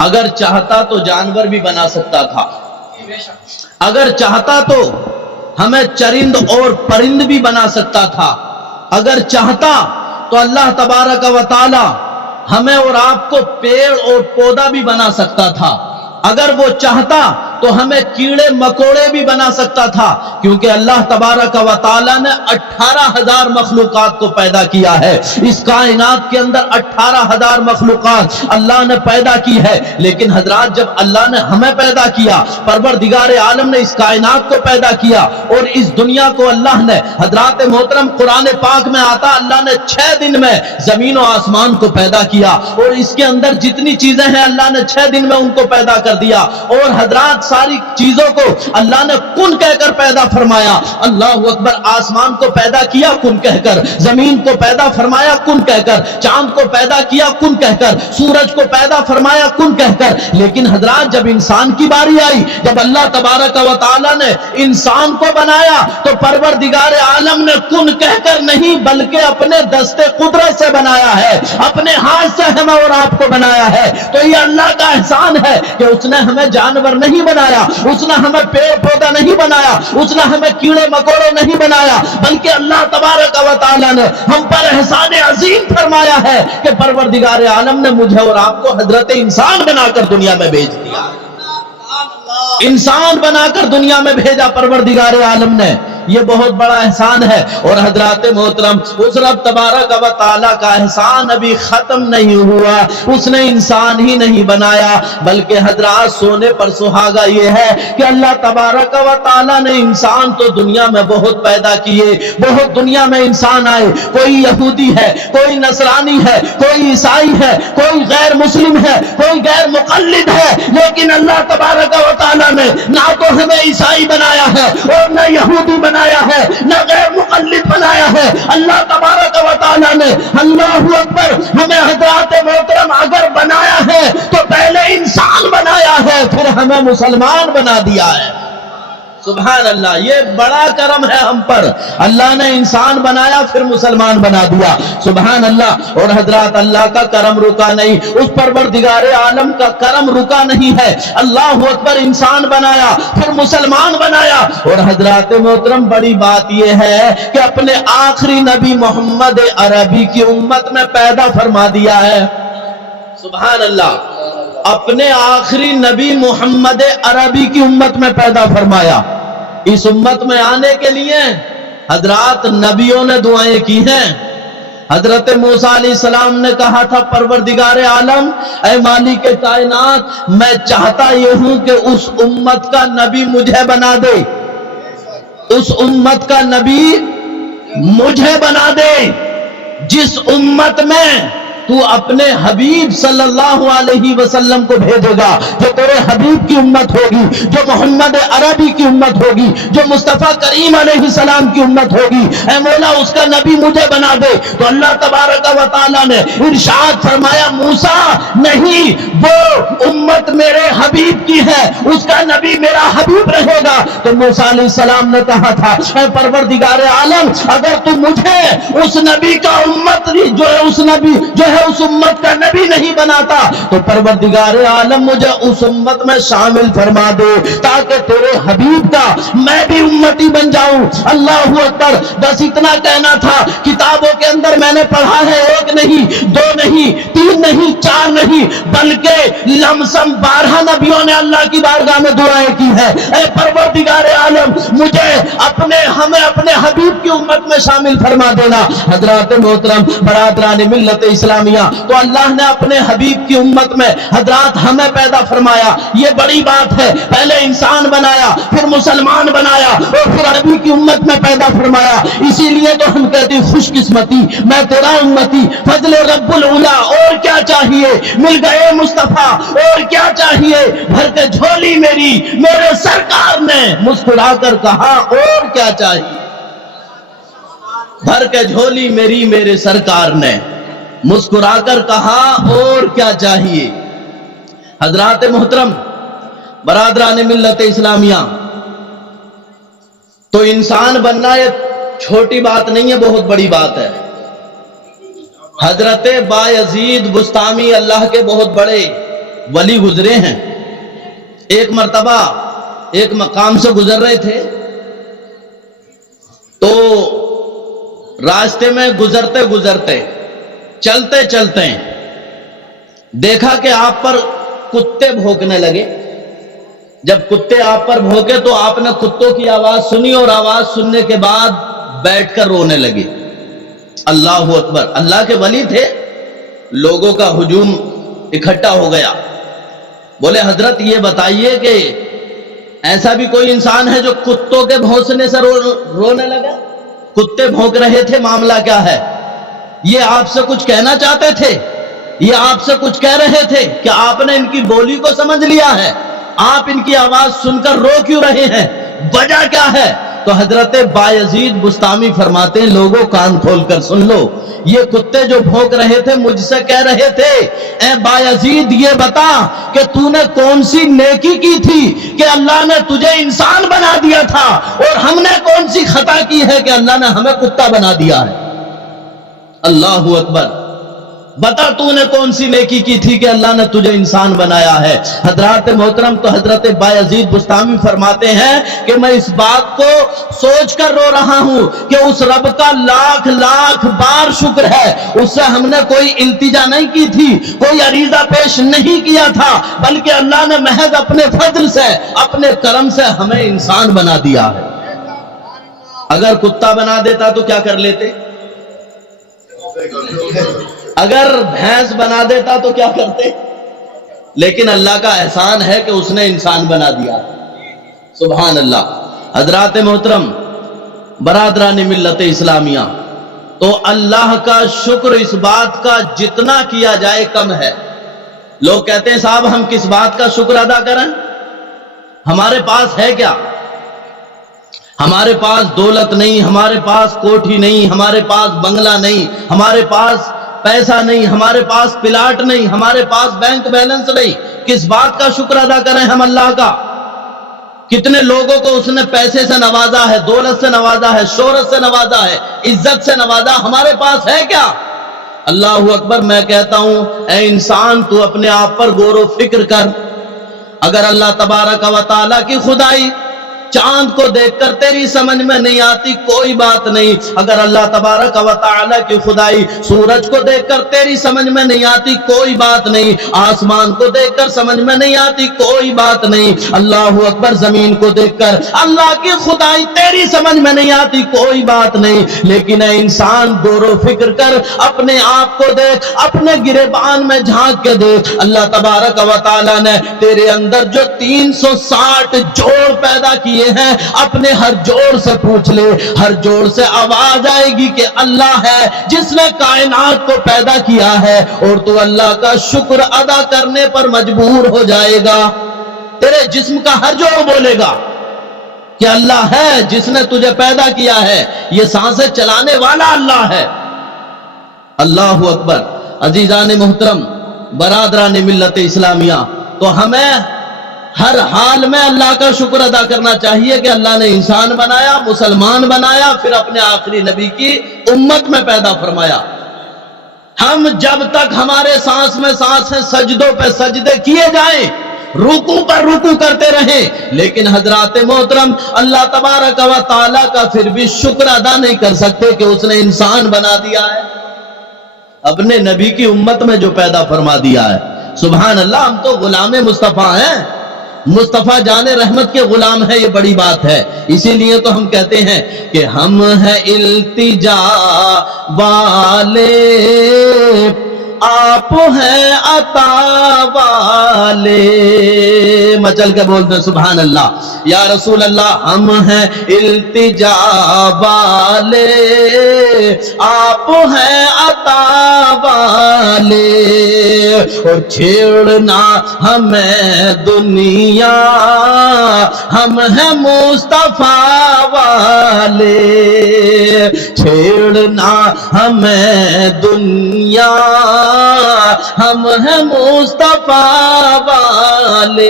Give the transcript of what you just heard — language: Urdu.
اگر چاہتا تو جانور بھی بنا سکتا تھا، اگر چاہتا تو ہمیں چرند اور پرند بھی بنا سکتا تھا، اگر چاہتا تو اللہ تبارک و تعالی ہمیں اور آپ کو پیڑ اور پودا بھی بنا سکتا تھا، اگر وہ چاہتا تو ہمیں کیڑے مکوڑے بھی بنا سکتا تھا، کیونکہ اللہ تبارک و تعالی نے 18,000 مخلوقات کو پیدا کیا ہے۔ اس کائنات کے اندر 18,000 مخلوقات اللہ نے پیدا کی ہے، لیکن حضرات جب اللہ نے ہمیں پیدا کیا، پروردگار عالم نے اس کائنات کو پیدا کیا اور اس دنیا کو اللہ نے، حضرات محترم قرآن پاک میں آتا اللہ نے 6 دن میں زمین و آسمان کو پیدا کیا، اور اس کے اندر جتنی چیزیں ہیں اللہ نے 6 دن میں ان کو پیدا کر دیا، اور حضرات ساری چیزوں کو اللہ نے کن کہہ کر پیدا فرمایا۔ اللہ اکبر، آسمان کو پیدا کیا کن کہہ کر، زمین کو پیدا فرمایا کن کہہ کر، چاند کو پیدا کیا کن کہہ کر، سورج کو پیدا فرمایا کن کہہ کر، لیکن حضرات جب انسان کی باری آئی، جب اللہ تبارک و تعالی نے انسان کو بنایا تو پروردگار عالم نے کن کہہ کر نہیں بلکہ اپنے دست قدرت سے بنایا ہے، اپنے ہاتھ سے ہمیں اور آپ کو بنایا ہے۔ تو یہ اللہ کا احسان ہے کہ اس نے ہمیں جانور نہیں بنایا، اس نے ہمیں پیڑ پودا نہیں بنایا، اس نے ہمیں کیڑے مکوڑے نہیں بنایا، بلکہ اللہ تبارک و تعالی نے ہم پر احسان عظیم فرمایا ہے کہ پروردگار عالم نے مجھے اور آپ کو حضرت انسان بنا کر دنیا میں بھیج دیا، انسان بنا کر دنیا میں بھیجا پروردگار عالم نے۔ یہ بہت بڑا احسان ہے، اور حضرات محترم اس رب تبارک و تعالیٰ کا احسان ابھی ختم نہیں ہوا، اس نے انسان ہی نہیں بنایا بلکہ حضرات سونے پر سہاگا یہ ہے کہ اللہ تبارک و تعالیٰ نے انسان تو دنیا میں بہت پیدا کیے، بہت دنیا میں انسان آئے، کوئی یہودی ہے، کوئی نصرانی ہے، کوئی عیسائی ہے، کوئی غیر مسلم ہے، کوئی غیر مقلد ہے، لیکن اللہ تبارک و تعالیٰ نے نہ تو ہمیں عیسائی بنایا ہے اور نہ یہودی بنایا ہے، نہ غیر مقلد بنایا ہے۔ اللہ تبارک و تعالیٰ نے، اللہ اکبر، ہمیں حضرات محترم اگر بنایا ہے تو پہلے انسان بنایا ہے، پھر ہمیں مسلمان بنا دیا ہے۔ سبحان اللہ، یہ بڑا کرم ہے ہم پر، اللہ نے انسان بنایا پھر مسلمان بنا دیا، سبحان اللہ۔ اور حضرات اللہ کا کرم رکا نہیں، اس پروردگار عالم کا کرم رکا نہیں ہے، اللہ اکبر، انسان بنایا پھر مسلمان بنایا، اور حضرات محترم بڑی بات یہ ہے کہ اپنے آخری نبی محمد عربی کی امت میں پیدا فرما دیا ہے، سبحان اللہ، اپنے آخری نبی محمد عربی کی امت میں پیدا فرمایا۔ اس امت میں آنے کے لیے حضرات نبیوں نے دعائیں کی ہیں۔ حضرت موسیٰ علیہ السلام نے کہا تھا پروردگار عالم اے مالک کائنات، میں چاہتا یہ ہوں کہ اس امت کا نبی مجھے بنا دے، اس امت کا نبی مجھے بنا دے جس امت میں تو اپنے حبیب صلی اللہ علیہ وسلم کو بھیجے گا، جو تیرے حبیب کی امت ہوگی، جو محمد عربی کی امت ہوگی، جو مصطفیٰ کریم علیہ السلام کی امت ہوگی، اے مولا اس کا نبی مجھے بنا دے۔ تو اللہ تبارک و تعالیٰ نے ارشاد فرمایا موسیٰ نہیں، وہ امت میرے حبیب کی ہے، اس کا نبی میرا حبیب رہے گا۔ تو موسیٰ علیہ السلام نے کہا تھا اے پروردگار عالم، اگر تو مجھے اس نبی کا امت جو ہے اس نبی جو ہے اس امت کا نبی نہیں بناتا تو پروردگار عالم مجھے اس امت میں شامل فرما دے تاکہ تیرے حبیب کا میں بھی امتی بن جاؤں۔ اللہ اکبر، بس اتنا کہنا تھا۔ کتابوں کے اندر میں نے پڑھا ہے 1 نہیں 2 نہیں 3 نہیں 4 نہیں بلکہ لمسم 12 نبیوں نے اللہ کی بارگاہ میں دعائیں کی ہے، اے پروردگار عالم مجھے ہمیں اپنے حبیب کی امت میں شامل فرما دینا۔ حضرات محترم برادران ملت اسلامیہ، تو اللہ نے اپنے حبیب کی امت میں حضرات ہمیں پیدا فرمایا، یہ بڑی بات ہے۔ پہلے انسان بنایا، پھر مسلمان بنایا، اور پھر عربی کی امت میں پیدا فرمایا۔ اسی لیے تو ہم کہتے ہیں خوش قسمتی میں تیرا امتی، فضل رب العلا، اور کیا چاہیے، مل گئے مصطفیٰ، اور کیا چاہیے، بھر کے جھولی میری میرے سرکار نے مسکرا کر کہا اور کیا چاہیے، بھر کے جھولی میری میرے سرکار نے مسکرا کر کہا اور کیا چاہیے۔ حضرات محترم برادران ملت اسلامیہ، تو انسان بننا یہ چھوٹی بات نہیں ہے، بہت بڑی بات ہے۔ حضرت بایزید بسطامی اللہ کے بہت بڑے ولی گزرے ہیں. ایک مرتبہ ایک مقام سے گزر رہے تھے تو راستے میں گزرتے گزرتے چلتے چلتے دیکھا کہ آپ پر کتے بھونکنے لگے. جب کتے آپ پر بھونکے تو آپ نے کتوں کی آواز سنی اور آواز سننے کے بعد بیٹھ کر رونے لگے. اللہ اکبر. اللہ کے ولی تھے. لوگوں کا ہجوم اکٹھا ہو گیا. بولے حضرت یہ بتائیے کہ ایسا بھی کوئی انسان ہے جو کتوں کے بھونکنے سے رونے لگا؟ کتے بھونک رہے تھے، معاملہ کیا ہے؟ یہ آپ سے کچھ کہنا چاہتے تھے؟ یہ آپ سے کچھ کہہ رہے تھے کہ آپ نے ان کی بولی کو سمجھ لیا ہے؟ آپ ان کی آواز سن کر رو کیوں رہے ہیں؟ وجہ کیا ہے؟ تو حضرت بایزید بستامی فرماتے ہیں لوگوں کان کھول کر سن لو. یہ کتے جو بھونک رہے تھے مجھ سے کہہ رہے تھے اے بایزید یہ بتا کہ تو نے کون سی نیکی کی تھی کہ اللہ نے تجھے انسان بنا دیا تھا، اور ہم نے کون سی خطا کی ہے کہ اللہ نے ہمیں کتا بنا دیا ہے. اللہ اکبر. بتا تو نے کون سی نیکی کی تھی کہ اللہ نے تجھے انسان بنایا ہے. حضرات محترم تو حضرت بایزید بستامی فرماتے ہیں کہ میں اس بات کو سوچ کر رو رہا ہوں کہ اس رب کا لاکھ لاکھ بار شکر ہے، اس سے ہم نے کوئی التجا نہیں کی تھی، کوئی عریضہ پیش نہیں کیا تھا، بلکہ اللہ نے محض اپنے فضل سے اپنے کرم سے ہمیں انسان بنا دیا ہے. اگر کتا بنا دیتا تو کیا کر لیتے؟ اگر بھینس بنا دیتا تو کیا کرتے؟ لیکن اللہ کا احسان ہے کہ اس نے انسان بنا دیا. سبحان اللہ. حضرات محترم، برادران ملت اسلامیہ، تو اللہ کا شکر اس بات کا جتنا کیا جائے کم ہے. لوگ کہتے ہیں صاحب ہم کس بات کا شکر ادا کریں؟ ہمارے پاس ہے کیا؟ ہمارے پاس دولت نہیں، ہمارے پاس کوٹھی نہیں، ہمارے پاس بنگلہ نہیں، ہمارے پاس پیسہ نہیں، ہمارے پاس پلاٹ نہیں، ہمارے پاس بینک بیلنس نہیں. کس بات کا شکر ادا کریں ہم اللہ کا؟ کتنے لوگوں کو اس نے پیسے سے نوازا ہے، دولت سے نوازا ہے، شہرت سے نوازا ہے، عزت سے نوازا. ہمارے پاس ہے کیا؟ اللہ اکبر. میں کہتا ہوں اے انسان تو اپنے آپ پر غور و فکر کر. اگر اللہ تبارک و تعالیٰ کی خدائی چاند کو دیکھ کر تیری سمجھ میں نہیں آتی کوئی بات نہیں. اگر اللہ تبارک و تعالیٰ کی خدائی سورج کو دیکھ کر تیری سمجھ میں نہیں آتی کوئی بات نہیں. آسمان کو دیکھ کر سمجھ میں نہیں آتی کوئی بات نہیں. اللہ اکبر. زمین کو دیکھ کر اللہ کی خدائی تیری سمجھ میں نہیں آتی کوئی بات نہیں. لیکن اے انسان غور و فکر کر، اپنے آپ کو دیکھ، اپنے گریبان میں جھانک کے دیکھ. اللہ تبارک و تعالیٰ نے تیرے اندر جو 360 جوڑ پیدا کیے ہیں، اپنے ہر جوڑ سے پوچھ لے، ہر جوڑ سے آواز آئے گی کہ اللہ ہے جس نے کائنات کو پیدا کیا ہے، اور تو اللہ کا شکر ادا کرنے پر مجبور ہو جائے گا. تیرے جسم کا ہر جوڑ بولے گا کہ اللہ ہے جس نے تجھے پیدا کیا ہے، یہ سانسیں چلانے والا اللہ ہے. اللہ اکبر. عزیزان محترم، برادران ملت اسلامیہ، تو ہمیں ہر حال میں اللہ کا شکر ادا کرنا چاہیے کہ اللہ نے انسان بنایا، مسلمان بنایا، پھر اپنے آخری نبی کی امت میں پیدا فرمایا. ہم جب تک ہمارے سانس میں سانس ہیں سجدوں پہ سجدے کیے جائیں، رکوع پر رکوع کرتے رہیں، لیکن حضرات محترم اللہ تبارک و تعالیٰ کا پھر بھی شکر ادا نہیں کر سکتے کہ اس نے انسان بنا دیا ہے، اپنے نبی کی امت میں جو پیدا فرما دیا ہے. سبحان اللہ. ہم تو غلام مصطفیٰ ہیں، مصطفیٰ جان رحمت کے غلام ہے. یہ بڑی بات ہے. اسی لیے تو ہم کہتے ہیں کہ ہم ہیں التجا والے، آپ ہیں عطا والے. مچل کے بولتے ہیں سبحان اللہ. یا رسول اللہ ہم ہیں التجا والے، آپ ہیں عطا والے، اور چھیڑنا ہمیں دنیا، ہم ہیں مصطفیٰ والے. چھیڑنا ہمیں دنیا، ہم ہیں مصطفیٰ والے.